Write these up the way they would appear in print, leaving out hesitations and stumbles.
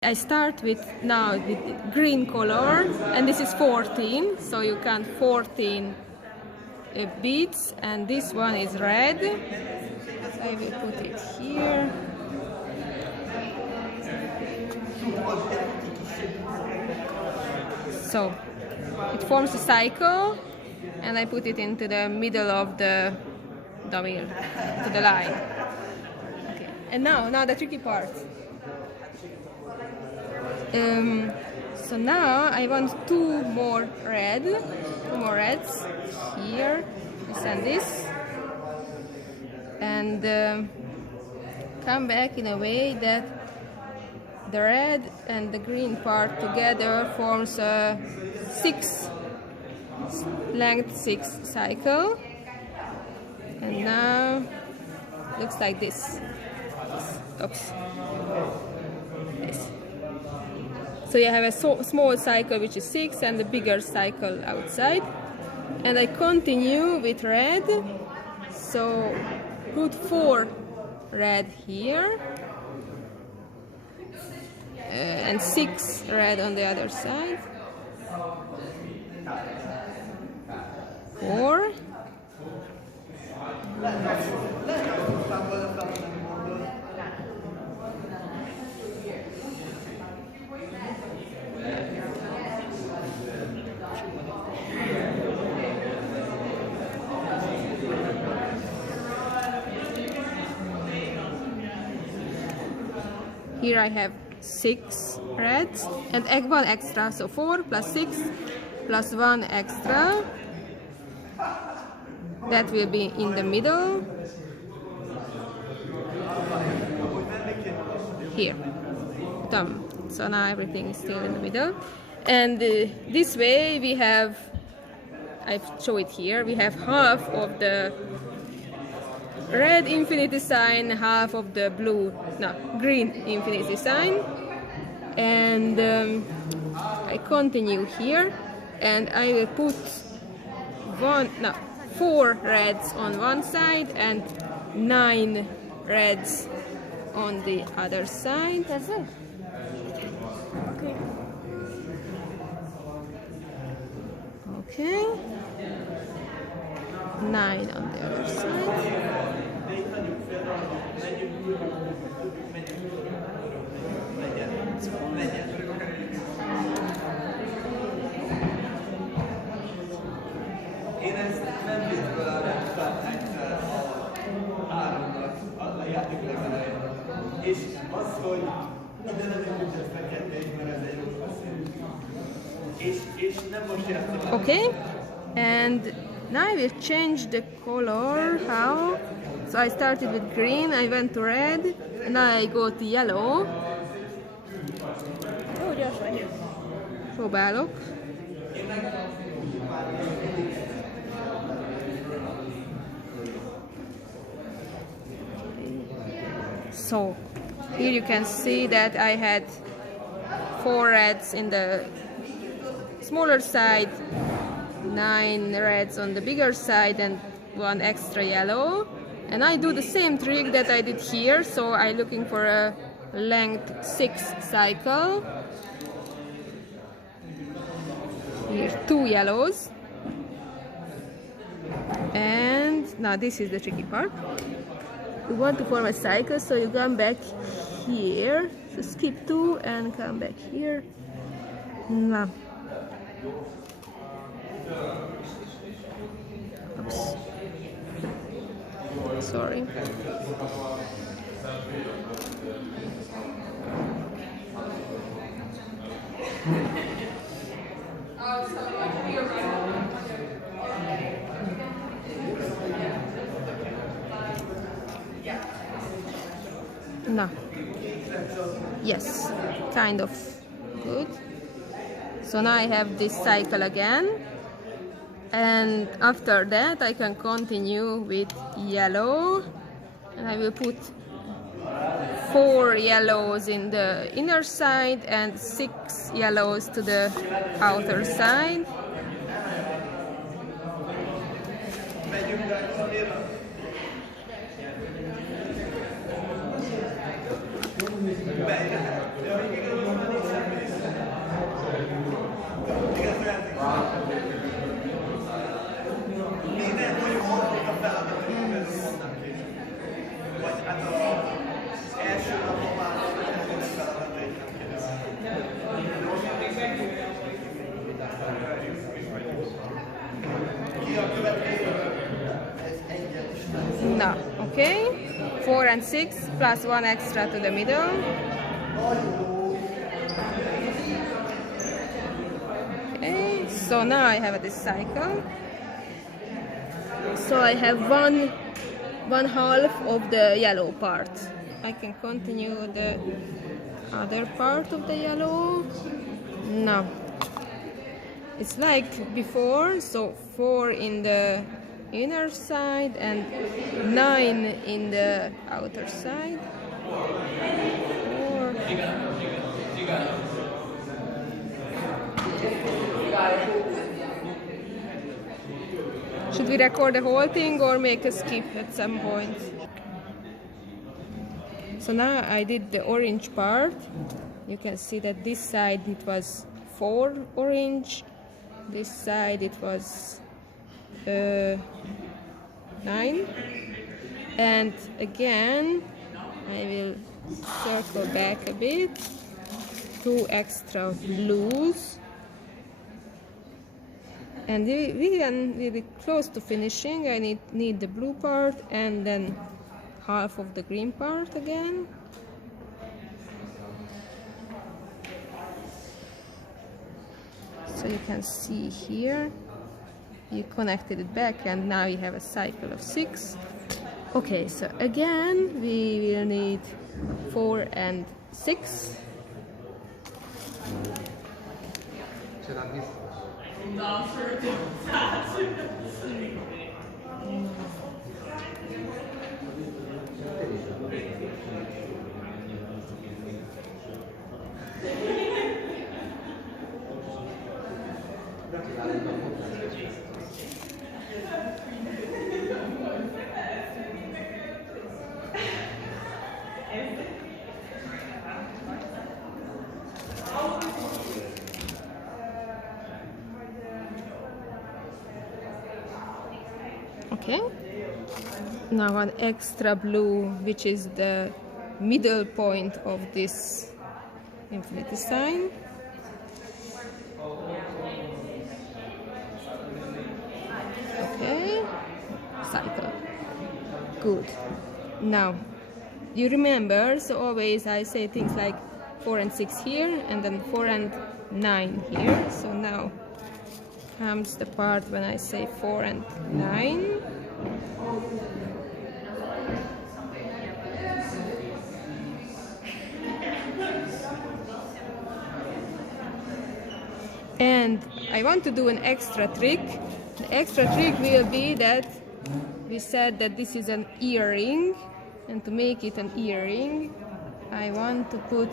I start with green color, and this is 14, so you count 14 beads, and this one is red. So I will put it here. So it forms a cycle, and I put it into the middle of the wheel, to the line. Okay. And now the tricky part. So now I want two more reds here, this and this, and come back in a way that the red and the green part together forms a length 6 cycle, and now looks like this. Oops. This. So you have a small cycle which is 6 and a bigger cycle outside, and I continue with red, so put 4 red here and 6 red on the other side, 4. Here I have 6 reds and 1 extra, so 4 plus 6 plus 1 extra. That will be in the middle. Here. So now everything is still in the middle. And this way we have, I show it here, we have half of the red infinity sign, half of the green infinity sign, and I continue here, and I will put 4 reds on one side and 9 reds on the other side. That's it. Okay. Okay. 9 on the other side. Én ezt nem védve a egyszer a játék legelején. És az, hogy minden egyébként fekete, mert ez egy rossz és nem most játszik. Okay, and now I will change the color. How? So I started with green, I went to red, and now I go to yellow. Ó, gyors vagy. Próbálok. So here you can see that I had 4 reds in the smaller side, 9 reds on the bigger side, and 1 extra yellow. And I do the same trick that I did here, so I'm looking for a length 6 cycle. Here 2 yellows. And now this is the tricky part. You want to form a cycle, so you come back here, so skip 2 and come back here. Now. Oops. Sorry. No. Yes, kind of good. So now I have this cycle again, and after that I can continue with yellow, and I will put 4 yellows in the inner side and 6 yellows to the outer side. Okay, 4 and 6 plus 1 extra to the middle. Okay, so now I have this cycle. So I have one half of the yellow part. I can continue the other part of the yellow. No, it's like before, so 4 in the inner side and 9 in the outer side. 4. Should we record the whole thing or make a skip at some point? So now I did the orange part. You can see that this side it was 4 orange, this side it was 9, and again I will circle back a bit, 2 extra blues, and we'll be close to finishing. I need the blue part and then half of the green part again. So you can see here, you connected it back and now you have a cycle of 6. Okay, so again we will need 4 and 6. Okay, now one extra blue, which is the middle point of this infinity sign. Okay, cycle. Good. Now, you remember, so always I say things like 4 and 6 here, and then 4 and 9 here. So now comes the part when I say 4 and 9. And I want to do an extra trick. The extra trick will be that we said that this is an earring, and to make it an earring I want to put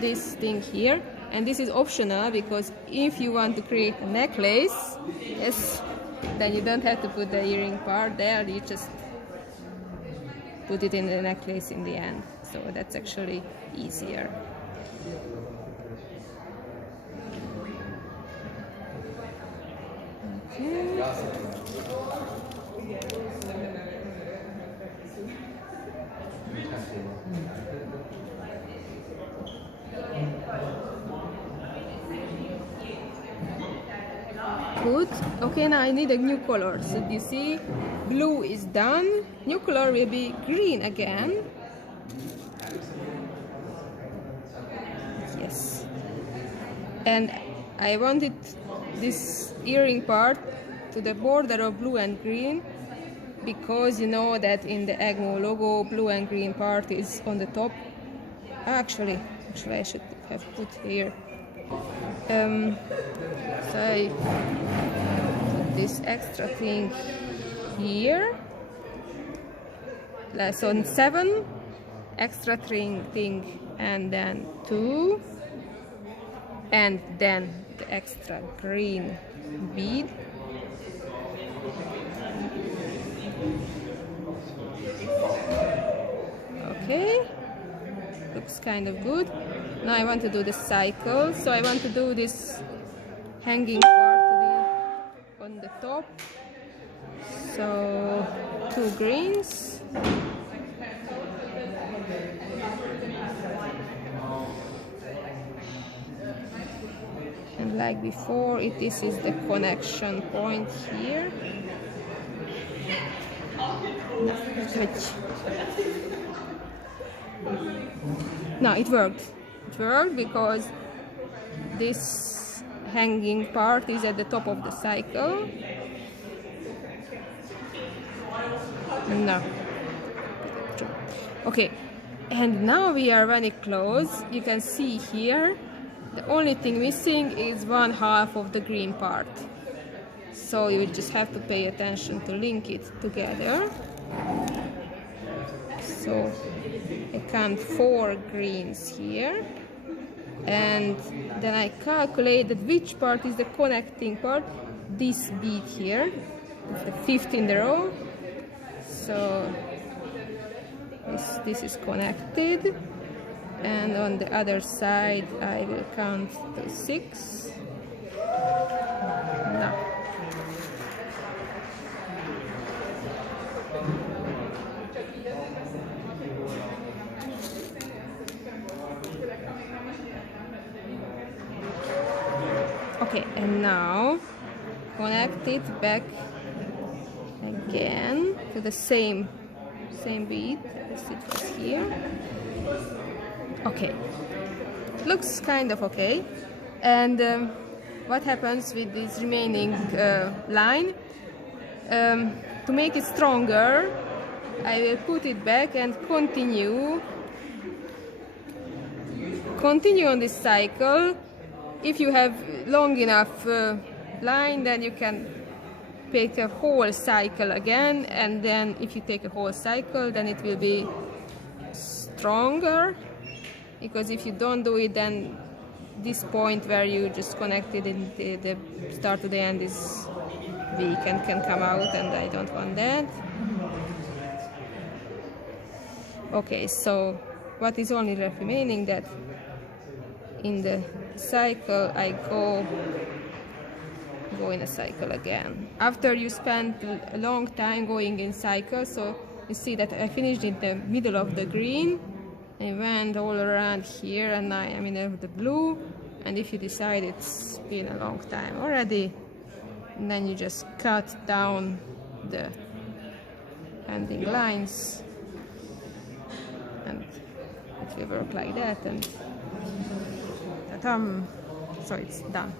this thing here. And this is optional, because if you want to create a necklace, yes, then you don't have to put the earring part there, you just put it in the necklace in the end. So that's actually easier. Okay. Good. Okay, now I need a new color. So you see, blue is done. New color will be green again. Yes. And I wanted this earring part to the border of blue and green, because you know that in the EGMO logo, blue and green part is on the top. Actually I should have put here. So I put this extra thing here. Lesson 7, extra thing, and then 2, and then the extra green bead. Okay, looks kind of good. Now I want to do the cycle, so I want to do this hanging part to be on the top. So 2 greens. And like before, this is the connection point here. No, it worked. It worked because this hanging part is at the top of the cycle. No. Okay, and now we are very close. You can see here the only thing missing is 1/2 of the green part. So you just have to pay attention to link it together. So I count 4 greens here, and then I calculated which part is the connecting part. This bead here, it's the 5th in the row. So this is connected, and on the other side I will count to 6. No. Okay, and now connect it back again to the same bead as it was here. Okay, looks kind of okay. And what happens with this remaining line? To make it stronger, I will put it back and continue on this cycle. If you have long enough line, then you can take a whole cycle again, and then if you take a whole cycle, then it will be stronger, because if you don't do it, then this point where you just connected in the start to the end is weak and can come out, and I don't want that. Okay, so what is only left remaining, that in the cycle I go in a cycle again. After you spend a long time going in cycles, so you see that I finished in the middle of the green, I went all around here, and I am in the blue. And if you decide it's been a long time already, and then you just cut down the ending lines, and it will work like that, and ta-tam, so it's done.